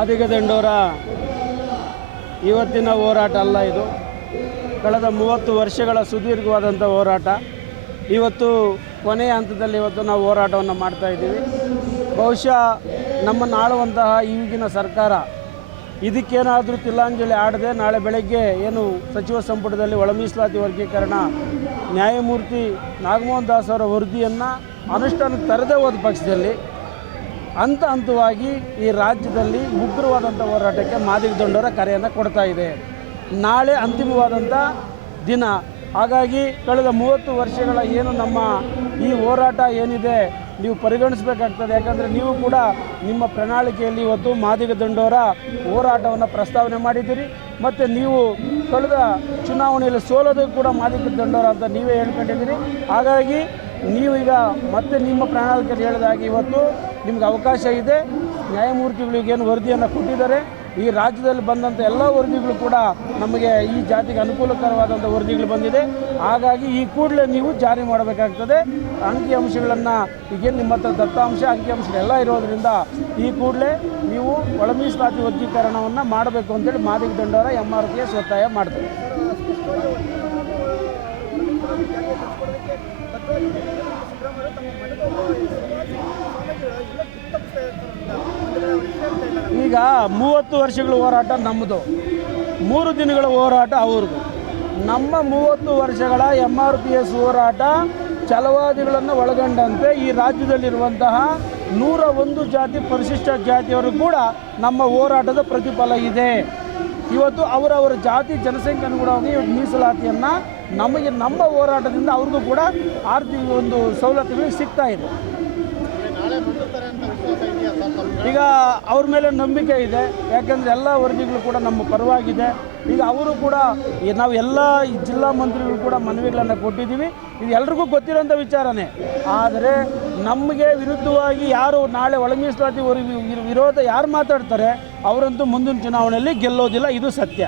ಮಾದಿಗ ದಂಡೋರ, ಇವತ್ತಿನ ಹೋರಾಟ ಅಲ್ಲ ಇದು. ಕಳೆದ ಮೂವತ್ತು ವರ್ಷಗಳ ಸುದೀರ್ಘವಾದಂಥ ಹೋರಾಟ. ಇವತ್ತು ಕೊನೆಯ ಹಂತದಲ್ಲಿ ಇವತ್ತು ನಾವು ಹೋರಾಟವನ್ನು ಮಾಡ್ತಾ ಇದ್ದೀವಿ. ಬಹುಶಃ ನಮ್ಮನ್ನು ಆಳುವಂತಹ ಈಗಿನ ಸರ್ಕಾರ ಇದಕ್ಕೇನಾದರೂ ತಿಲ್ಲಾಂಜಲಿ ಆಡದೆ ನಾಳೆ ಬೆಳಗ್ಗೆ ಏನು ಸಚಿವ ಸಂಪುಟದಲ್ಲಿ ಒಳಮೀಸಲಾತಿ ವರ್ಗೀಕರಣ, ನ್ಯಾಯಮೂರ್ತಿ ನಾಗಮೋಹನ್ ದಾಸ್ ಅವರ ವರದಿಯನ್ನು ಅನುಷ್ಠಾನಕ್ಕೆ ತರದೇ ಹೋದ ಪಕ್ಷದಲ್ಲಿ ಹಂತ ಹಂತವಾಗಿ ಈ ರಾಜ್ಯದಲ್ಲಿ ಉಗ್ರವಾದಂಥ ಹೋರಾಟಕ್ಕೆ ಮಾದಿಗ ದಂಡೋರ ಕರೆಯನ್ನು ಕೊಡ್ತಾ ಇದೆ. ನಾಳೆ ಅಂತಿಮವಾದಂಥ ದಿನ. ಹಾಗಾಗಿ ಕಳೆದ ಮೂವತ್ತು ವರ್ಷಗಳ ಏನು ನಮ್ಮ ಈ ಹೋರಾಟ ಏನಿದೆ, ನೀವು ಪರಿಗಣಿಸಬೇಕಾಗ್ತದೆ. ಯಾಕಂದರೆ ನೀವು ಕೂಡ ನಿಮ್ಮ ಪ್ರಣಾಳಿಕೆಯಲ್ಲಿ ಇವತ್ತು ಮಾದಿಗ ದಂಡೋರ ಹೋರಾಟವನ್ನು ಪ್ರಸ್ತಾವನೆ ಮಾಡಿದ್ದೀರಿ. ಮತ್ತು ನೀವು ಕಳೆದ ಚುನಾವಣೆಯಲ್ಲಿ ಸೋಲೋದು ಕೂಡ ಮಾದಿಗ ದಂಡೋರ ಅಂತ ನೀವೇ ಹೇಳ್ಕೊಂಡಿದ್ದೀರಿ. ಹಾಗಾಗಿ ನೀವೀಗ ಮತ್ತೆ ನಿಮ್ಮ ಪ್ರಣಾಳಿಕೆಯಲ್ಲಿ ಹೇಳಿದಾಗ ಇವತ್ತು ನಿಮ್ಗೆ ಅವಕಾಶ ಇದೆ. ನ್ಯಾಯಮೂರ್ತಿಗಳಿಗೇನು ವರದಿಯನ್ನು ಕೊಟ್ಟಿದ್ದಾರೆ. ಈ ರಾಜ್ಯದಲ್ಲಿ ಬಂದಂಥ ಎಲ್ಲ ವರದಿಗಳು ಕೂಡ ನಮಗೆ ಈ ಜಾತಿಗೆ ಅನುಕೂಲಕರವಾದಂಥ ವರದಿಗಳು ಬಂದಿದೆ. ಹಾಗಾಗಿ ಈ ಕೂಡಲೇ ನೀವು ಜಾರಿ ಮಾಡಬೇಕಾಗ್ತದೆ. ಅಂಕಿಅಂಶಗಳನ್ನು ಈಗೇನು ನಿಮ್ಮ ಹತ್ರ ದತ್ತಾಂಶ ಅಂಕಿಅಂಶಗಳೆಲ್ಲ ಇರೋದರಿಂದ ಈ ಕೂಡಲೇ ನೀವು ಒಳ ಮೀಸಲಾತಿ ವರ್ಗೀಕರಣವನ್ನು ಮಾಡಬೇಕು ಅಂತೇಳಿ ಮಾದಿಗ ದಂಡವರ ಎಂ ಆರ್ ಪಿ ಎಸ್ ಒತ್ತಾಯ ಮಾಡ್ತಾರೆ. ಈಗ ಮೂವತ್ತು ವರ್ಷಗಳ ಹೋರಾಟ ನಮ್ಮದು. ಮೂರು ದಿನಗಳ ಹೋರಾಟ ಅವ್ರದ್ದು. ನಮ್ಮ ಮೂವತ್ತು ವರ್ಷಗಳ ಎಂ ಆರ್ ಪಿ ಎಸ್ ಹೋರಾಟ ಛಲವಾದಿಗಳನ್ನು ಒಳಗೊಂಡಂತೆ ಈ ರಾಜ್ಯದಲ್ಲಿರುವಂತಹ ನೂರ ಒಂದು ಜಾತಿ ಪರಿಶಿಷ್ಟ ಜಾತಿಯವರು ಕೂಡ ನಮ್ಮ ಹೋರಾಟದ ಪ್ರತಿಫಲ ಇದೆ. ಇವತ್ತು ಅವರವರ ಜಾತಿ ಜನಸಂಖ್ಯೆ ಅನುಗುಣವಾಗಿ ಇವತ್ತು ಮೀಸಲಾತಿಯನ್ನು ನಮಗೆ, ನಮ್ಮ ಹೋರಾಟದಿಂದ ಅವ್ರಿಗೂ ಕೂಡ ಆರ್ಥಿಕ ಒಂದು ಸವಲತ್ತುಗಳು ಸಿಗ್ತಾ ಇದೆ. ಈಗ ಅವ್ರ ಮೇಲೆ ನಂಬಿಕೆ ಇದೆ. ಯಾಕೆಂದರೆ ಎಲ್ಲ ವರದಿಗಳು ಕೂಡ ನಮ್ಮ ಪರವಾಗಿದೆ. ಈಗ ಅವರು ಕೂಡ ನಾವು ಎಲ್ಲ ಜಿಲ್ಲಾ ಮಂತ್ರಿಗಳು ಕೂಡ ಮನವಿಗಳನ್ನು ಕೊಟ್ಟಿದ್ದೀವಿ. ಇದು ಎಲ್ರಿಗೂ ಗೊತ್ತಿರೋಂಥ ವಿಚಾರನೇ. ಆದರೆ ನಮಗೆ ವಿರುದ್ಧವಾಗಿ ಯಾರು ನಾಳೆ ಒಳ ಮೀಸಲಾತಿ ವಿರೋಧ ಯಾರು ಮಾತಾಡ್ತಾರೆ, ಅವರಂತೂ ಮುಂದಿನ ಚುನಾವಣೆಯಲ್ಲಿ ಗೆಲ್ಲೋದಿಲ್ಲ. ಇದು ಸತ್ಯ.